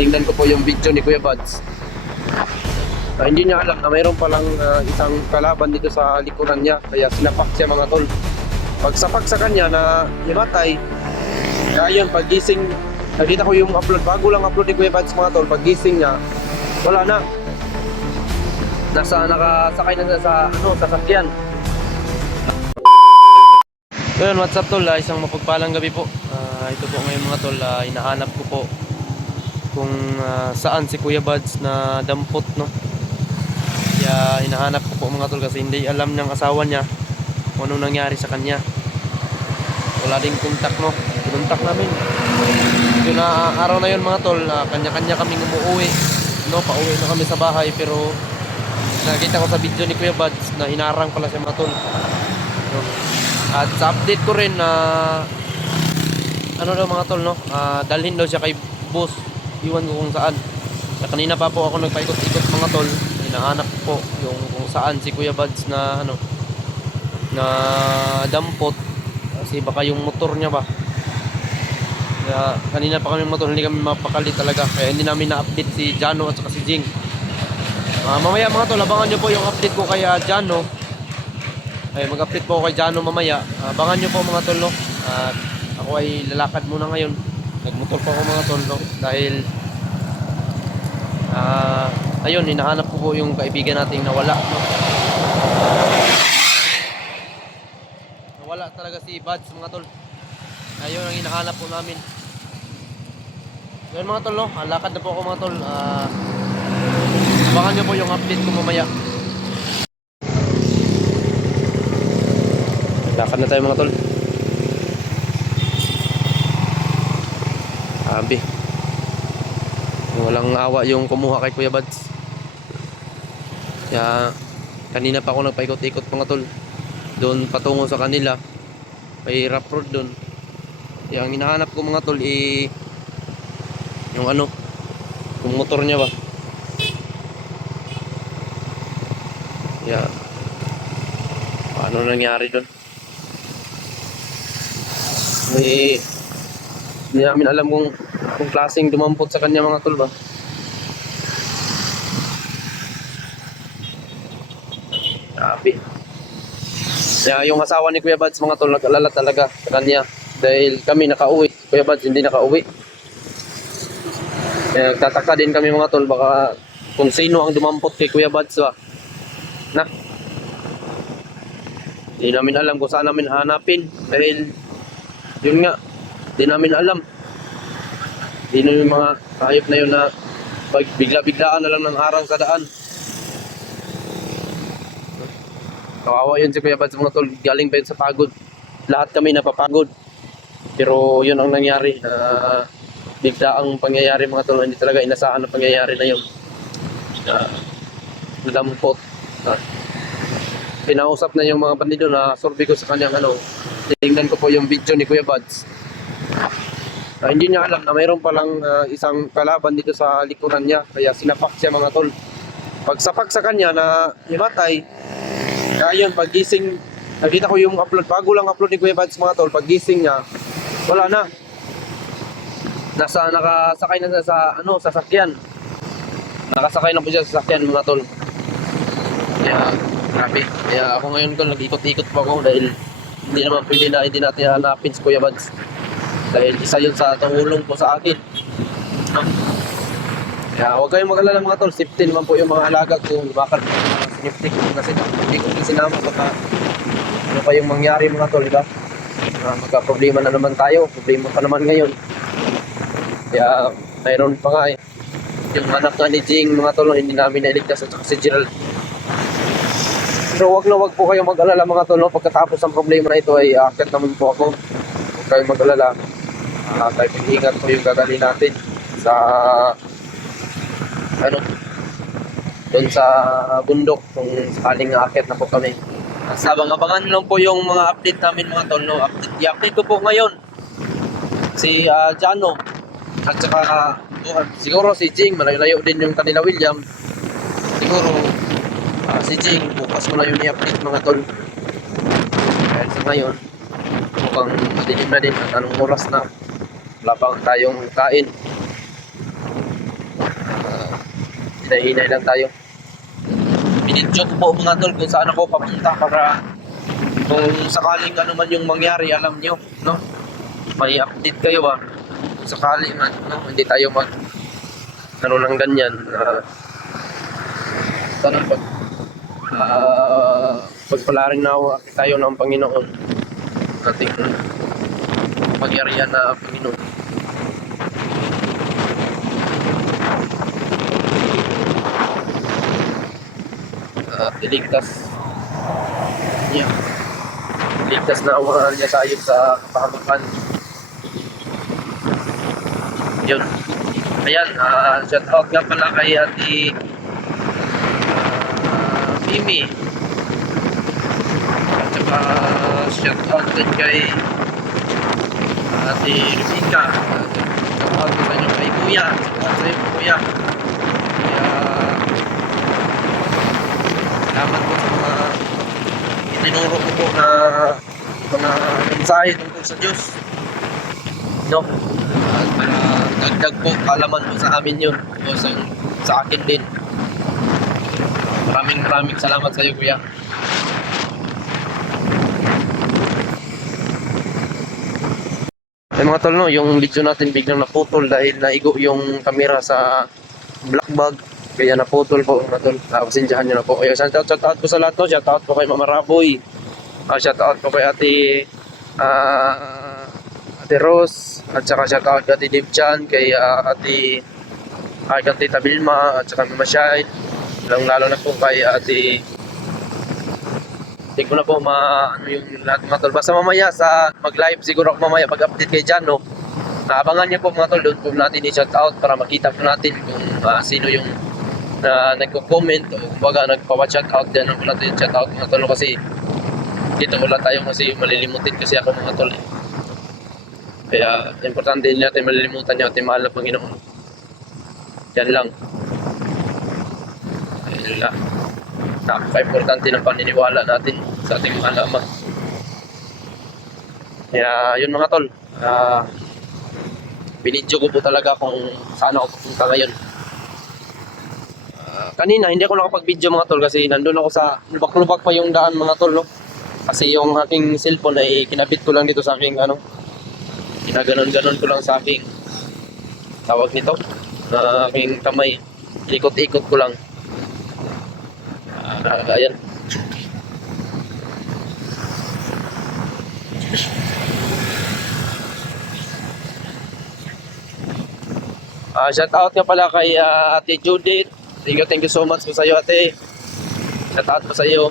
Tingnan ko po yung video ni Kuya Buds. Hindi niya alam na mayroon palang isang kalaban dito sa likuran niya. Kaya sinapak siya mga tol. Pagsapak sa kanya na himatay, kaya yun, paggising, nakita ko yung upload, bago lang upload ni Kuya Buds mga tol. Paggising niya, wala na. Nakasakay na sa sasakyan. Yun, what's up tol? Isang mapagpalang gabi po. Ito po ngayon mga tol, hinahanap ko po kung saan si Kuya Buds na dampot, no? Kaya hinahanap ko po mga tol kasi hindi alam ng asawa niya kung anong nangyari sa kanya. Wala ding kontak, no? Kontak namin. Yung araw na yun mga tol, kanya-kanya kaming umuwi, no? Pauwi na kami sa bahay, pero nakita ko sa video ni Kuya Buds na hinarang pala siya mga tol, no? At sa update ko rin na ano daw mga tol, no? Dalhin daw siya kay boss. Iwan ko kung saan. Kanina pa po ako nagpaikot-ikot mga tol. Hinahanap po yung kung saan si Kuya Buds na na dampot. Kasi baka yung motor niya ba. Kaya kanina pa kami motor, hindi kami mapakali talaga. Kaya hindi namin na-update si Jano at saka si Jing. Mamaya mga tol, abangan nyo po yung update ko kay Jano. Ay, mag-update po ako kay Jano mamaya. Abangan nyo po mga tol, no? Ako ay lalakad muna ngayon. Nagmotor pa ako mga tol, no? Dahil ayun, hinahanap ko po yung kaibigan nating nawala, no? Nawala talaga si Buds mga tol. Ayun ang hinahanap po namin. Ayun mga tol, no? Lakad na po ako mga tol. Abangan nyo po yung update ko mamaya. Lakad na tayo mga tol. Sabi, walang awa yung kumuha kay Kuya Buds. Kaya kanina pa ako nagpaikot-ikot mga tol, doon patungo sa kanila, may rough road doon. Kaya ang hinahanap ko mga tol yung yung motor niya ba. Kaya ano nangyari doon, hindi namin alam kung klaseng dumampot sa kanya mga tol ba. Sabi, kaya yung asawa ni Kuya Buds mga tol nag-alala talaga sa kanya dahil kami nakauwi, Kuya Buds hindi nakauwi. Kaya nagtataka din kami mga tol, baka kung sino ang dumampot kay Kuya Buds ba na. Hindi namin alam kung saan namin hanapin dahil yun nga, hindi namin alam. Hindi na yung mga hayop na yun na bigla-biglaan na lang ng harang sa daan. Kawawa yun si Kuya Buds mga tol, galing pa yun sa pagod. Lahat kami napapagod. Pero yun ang nangyari, bigla ang pangyayari mga tol, hindi talaga inasahan ang pangyayari na yun. Nadampot. Pinausap na yung mga bandido na survey ko sa kanyang tingnan ko po yung video ni Kuya Buds. Hindi niya alam na mayroon palang isang kalaban dito sa likuran niya. Kaya sinapak siya mga tol. Pagsapak sa kanya na himatay, kaya yun, paggising, nakita ko yung upload, bago lang upload ni Kuya Buds mga tol. Paggising niya, wala na. Nakasakay na sa sasakyan. Nakasakay na po siya sa sasakyan mga tol. Kaya grabe. Kaya ako ngayon tol, nag-ikot-ikot pa ako dahil hindi naman pwede na hindi natin hanapin si Kuya Buds. Dahil isa yun sa tumulong po sa akin. Kaya huwag kayong mag-alala mga tol, safety naman po yung mga alaga ko. Bakit sinipti ko kasi hindi ko sinama, baka ano pa yung mangyari mga tol, diba? Magka-problema na naman tayo, problema pa naman ngayon. Kaya mayroon pa nga yung anak nga ni Jing mga tol, hindi namin nailigtas at si Gerald. Pero wag po kayong mag-alala mga tol, no? Pagkatapos ng problema na ito ay akit naman po ako. Huwag kayong mag-alala. Tayo pag-ingat po yung gagawin natin sa doon sa bundok kung sakaling akit na po kami. Abang-abangan lang po yung mga update namin mga tol, no? I-update ko po ngayon si Jano at saka siguro si Jing, malayo-layo din yung kanila William. Siguro si Jing bukas ko na yung i-update mga tol. Dahil sa ngayon mukhang dilim na din at anong oras na, wala pa tayong kain. Hinay lang tayo. Binidyo ko po mga tol kung saan ako papunta para kung sakaling ano man yung mangyari, alam nyo, no? May update kayo ba? Kung sakaling no? Hindi tayo mag ano ng ganyan. Sana pagpalaring na tayo ng Panginoon. Ating pangyarihan na Panginoon. Iligtas niya. Iligtas na awahan niya tayo sa kapahamakan. Yun. Ayan, shout out nga pala kay Ate Mimi. At saka shout out din kay Ate Rebecca. Shout out sa inyo kay Kuya. Shout out sa inyo Kuya. Kaya salamat po sa mga itinuro ko po na mga mensahe tungkol sa Diyos. No? At para dagdag po kalaman po sa amin yun. O sa akin din. Maraming salamat sa iyo, Kuya. Ay mga tol, no, yung video natin biglang naputol dahil naigo yung camera sa black bag. Kaya naputol po mga tol. Pasensyahan nyo na po. Kaya shout out po sa lahat, no? Shout out po kay Mama Raboy. Shout out po kay Ate Rose. At saka shout out kay Ate Dibchan, kay Ate Tita Vilma, at saka Mama Shine. Lalo na po kay Ate, hindi ko na po ano yung lahat mga tol. Basta mamaya sa mag-live siguro ako mamaya pag-update kay Jan, no? Abangan niya po mga tol, doon po natin i-shout out para makita po natin kung sino yung nagko-comment o kumbaga nagpa-shout out din po natin shout out mga tol, kasi dito wala tayo kasi malilimutin kasi ako mga tol. Kaya importante din natin malilimutan yung ating mahal na Panginoon. Yan lang. Napaka-importante ng paniniwala natin sa ating mahal na Ama. Kaya yun mga tol, binidyo ko po talaga kung saan ako pupunta ngayon. Kanina hindi ako nakapag-video mga tol kasi nandun ako sa lubak-lubak pa yung daan mga tol, no? Kasi yung aking cellphone ay kinabit ko lang dito sa aking ginaganon-ganon ko lang sa aking tawag nito, aking kamay. Ikot-ikot ko lang. Ayan. Shout out nga pala kay Ate Judith. Thank you so much po sa iyo, ate. Shout out po sa iyo.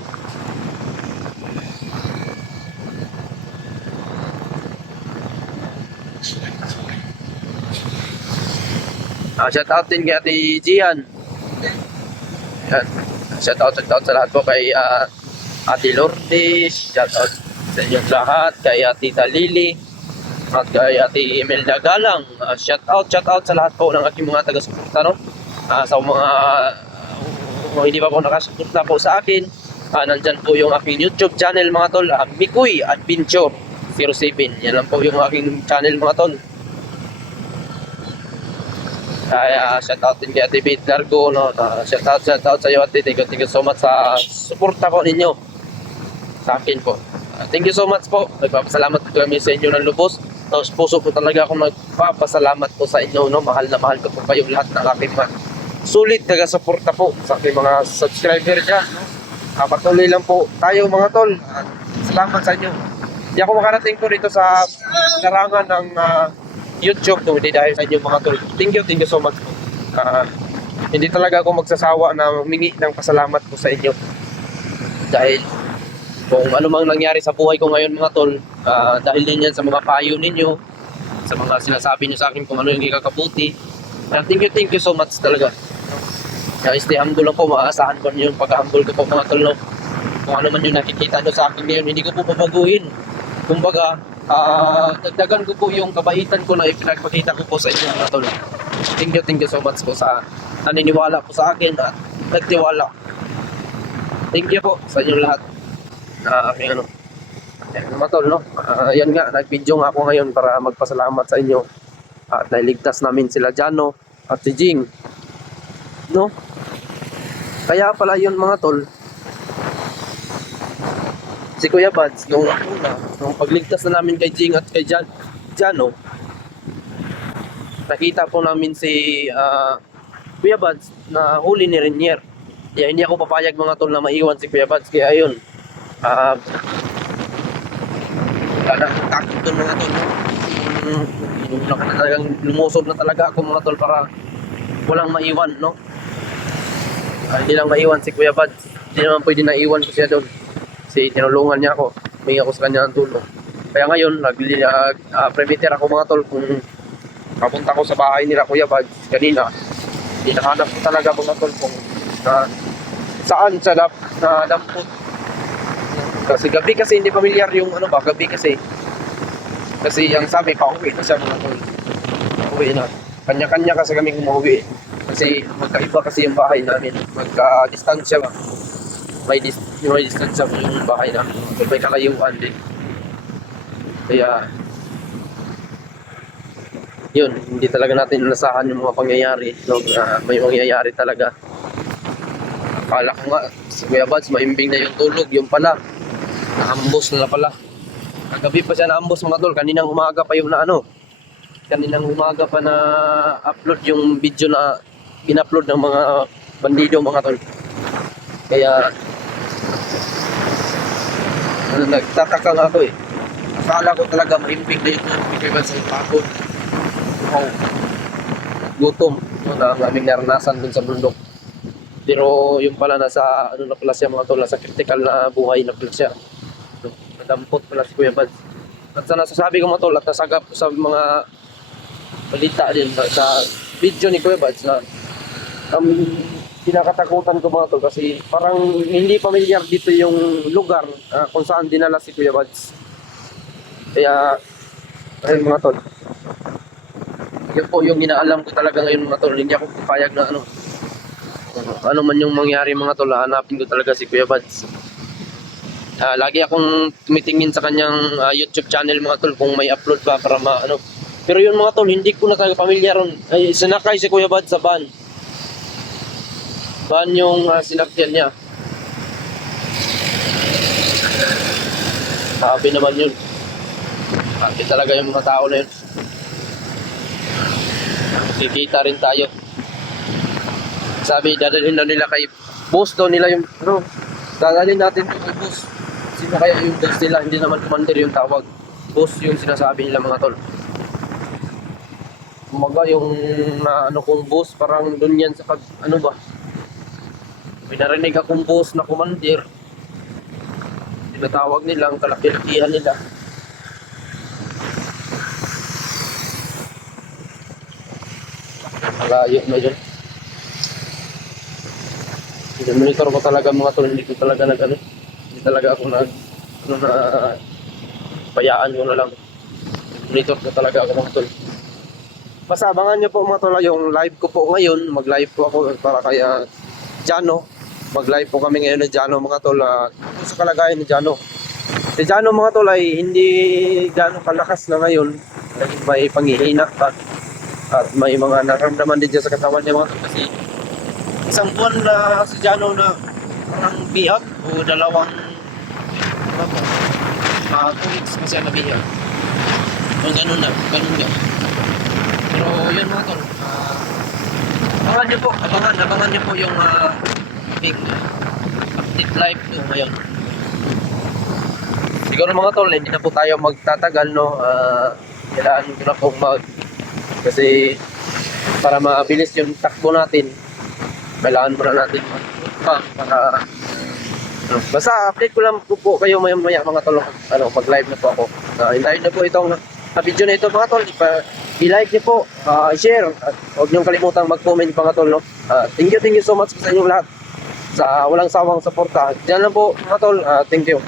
Shout out din kay Ate Gian. Yan. Shout out sa lahat po kay Ate Lourdes. Shout out sa inyong lahat. Kay Ate Lily. At kay Ate Imelda Galang. Shout out sa lahat po ng aking mga taga-suporta, no? Sa mga hindi pa po nakasuporta po sa akin, nandyan po yung aking YouTube channel mga tol, Mikoy Adventure 07. Yan lang po yung aking channel mga tol. Shout out din kay Ate Beth Largo, no? Shout out sa iyo, ate. Thank you so much sa suporta po ninyo sa akin po. Thank you so much po. Nagpapasalamat po kami sa inyo ng lubos. Tapos puso po talaga akong nagpapasalamat po sa inyo, no? Mahal na mahal ko po kayo lahat ng aking sulit taga-suporta po sa aking mga subscriber dyan, no? Patuloy lang po tayo mga tol. Salamat sa inyo. Hindi ako makarating po dito sa larangan ng YouTube, no? Hindi dahil sa inyo mga tol. Thank you so much po. Hindi talaga ako magsasawa na humingi ng pasalamat po sa inyo. Dahil kung ano mang nangyari sa buhay ko ngayon mga tol, dahil din yan sa mga payo ninyo, sa mga sinasabi nyo sa akin kung ano yung ikakabuti. Thank you so much talaga. Stay humble lang po, maaasahan ko yung pag-humble ko po mga tol, no? Kung ano man yung nakikita nyo sa akin ngayon, hindi ko po pabaguhin. Kumbaga, dagdagan ko po yung kabaitan ko na ipinagpakita ko po sa inyo mga tol. Thank you so much po sa naniniwala po sa akin at nagtiwala. Thank you po sa inyong lahat. Aking mga tol, no? Yan nga, nag-video nga ako ngayon para magpasalamat sa inyo at nailigtas namin sila Jano at si Jing, no? Kaya pala yun mga tol, si Kuya Buds, nung pagligtas na namin kay Jing at kay Jano, nakita po namin si Kuya Buds na huli ni Renier. Kaya hindi ako papayag mga tol na maiwan si Kuya Buds. Kaya ayun, wala na akong takot doon mga tol. Talagang lumusob na talaga ako mga tol para walang maiwan, no? Hindi lang maiwan si Kuya Buds. Hindi naman pwede na iwan ko siya doon. Kasi tinulungan niya ako. Humingi ako sa kanya ng tulong. Kaya ngayon, nag-premiere ako mga tol kung papunta ko sa bahay nila Kuya Buds kanina. Hinahanap ko talaga mga tol kung saan sa dampot. Kasi gabi kasi hindi familiar yung ano ba, gabi kasi. Kasi ang sabi, pauwi na siya mga tol. Pauwi na. Kanya-kanya kasi kami umuwi. Kasi magkaiba kasi yung bahay namin. Magka-distansya ba. May distansya yung bahay namin. May kalayuan din. Kaya yun, hindi talaga natin inasahan yung mga pangyayari. No? May mangyayari talaga. Akala ko nga, si Kuya Buds, maimbing na yung tulog. Yung pala, naambos na pala. Kagabi pa siya naambos mga tol. Kaninang umaga pa yung Kaninang umaga pa na upload yung video na in-upload ng mga bandido mga tol. Kaya nagtataka nga ako eh. Akala ko talaga maimbing na yung tulog sa pagod. Wow. Gutom. Na ang aming naranasan dun sa bundok. Pero yung pala nasa ano na pala siya mga tol, nasa critical na buhay na pala siya. Nadampot pala si Kuya Buds. At sa nasasabi ko mga tol, at nasagap sa mga balita din sa video ni Kuya Buds na kinakatakutan ko mga tol kasi parang hindi familiar dito yung lugar kung saan dinala si Kuya Buds. Kaya ayun mga tol, yun po yung inaalam ko talaga ngayon mga tol. Hindi ako papayag na ano man yung mangyari mga tol, hanapin ko talaga si Kuya Buds. Lagi akong tumitingin sa kanyang YouTube channel mga tol kung may upload pa para Pero yun mga tol, hindi ko na talaga familiar ron. Ay, sinakay si Kuya Buds sa van. Van yung sinakyan niya. Sabi naman yun. Sabi talaga yung mga tao na yun. Kikita rin tayo. Sabi, dadalhin na nila kay boss daw nila yung dadalhin natin kay boss. Sino kaya yung boss nila? Hindi naman commander yung tawag. Boss yung sinasabi nila mga tol. Kumaga yung kong boss, parang dun yan sa ba? May narinig akong boss na commander. Tinatawag nilang kalaki-lakihan nila. Malayo na yun. Monitor ko talaga mga tol, hindi ko talaga hindi talaga ako payaan ko na lang. Monitor ko talaga ako mga tol. Basta abangan nyo po mga tol yung live ko po ngayon. Mag-live po ako para kaya Jano. Mag-live po kami ngayon ng Jano mga tol. Sa kalagayan ni Jano. Si Jano mga tol ay hindi gano'ng kalakas na ngayon. May panghihina pa. At may mga nararamdaman din dyan sa katawan niya mga tol. Kasi isang buwan na si Jano na parang bihag o dalawang 2 weeks pa siya nabihag. O ganun nga. Pero yun mga tol, abangan niyo po yung big update live po ngayon. Siguro mga tol, hindi na po tayo magtatagal, no? Kailangan ko na po kasi para mabilis yung takbo natin, kailangan muna natin para basta update ko lang po kayo maya mga tol, mag-live na po ako. Hintayin na po itong video na ito mga tol. I-like niyo po, i-share, at huwag niyong kalimutang mag-comment mga tol, no? Thank you so much sa inyong lahat sa walang sawang suporta. Diyan lang po mga tol, thank you.